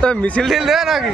তো মিছিল টিল দেয় নাকি?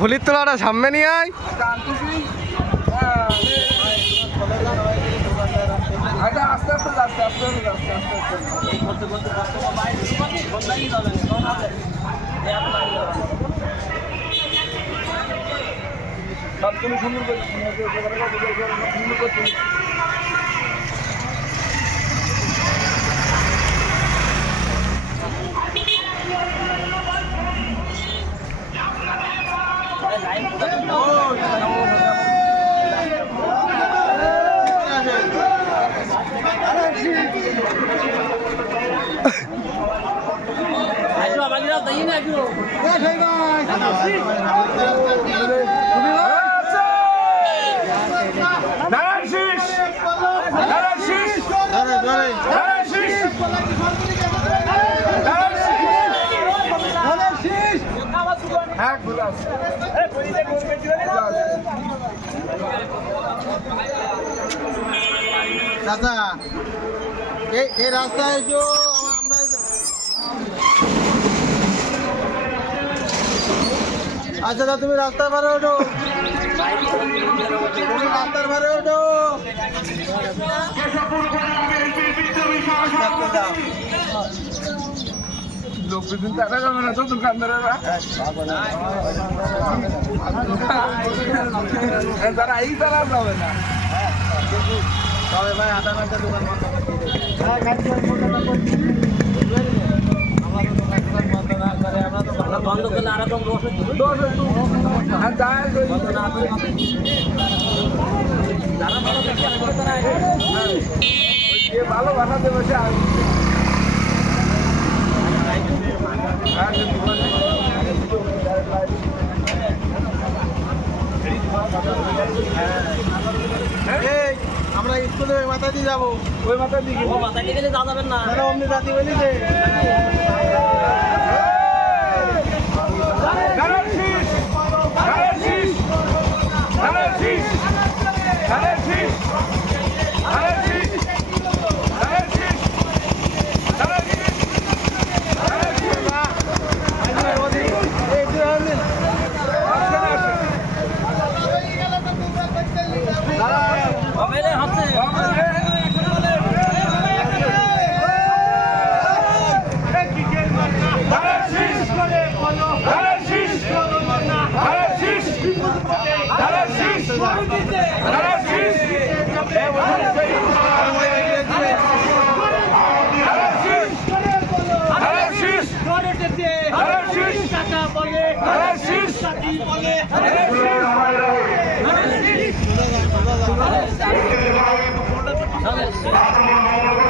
ফুলির তোলাটা সামনে নিয়ে আয়। আস্তে আস্তে যাচ্ছে, আস্তে আস্তে যাচ্ছে, তুমি সুন্দর করছি। চাচা এই রাস্তায় তো আমরা আচ্ছা দাদা তুমি রাস্তার ধারে ওঠো, তুমি রাস্তার ধারে ওঠো। লোক বিদিন টাকা যাবে না তো দোকানদারেরা, তারা এই তারা যাবে না। তবে ভাই আধা ঘন্টা দোকান বন্ধ করে বন্ধ করলে আর রকম ভালো বানাতে বসে আমরা স্কুলে ওই মাথা দিয়ে যাবো, ওই মাথায় দিকে মাথা দিয়ে গেলে যাবেন না অমনি জাতি বলি যে Hare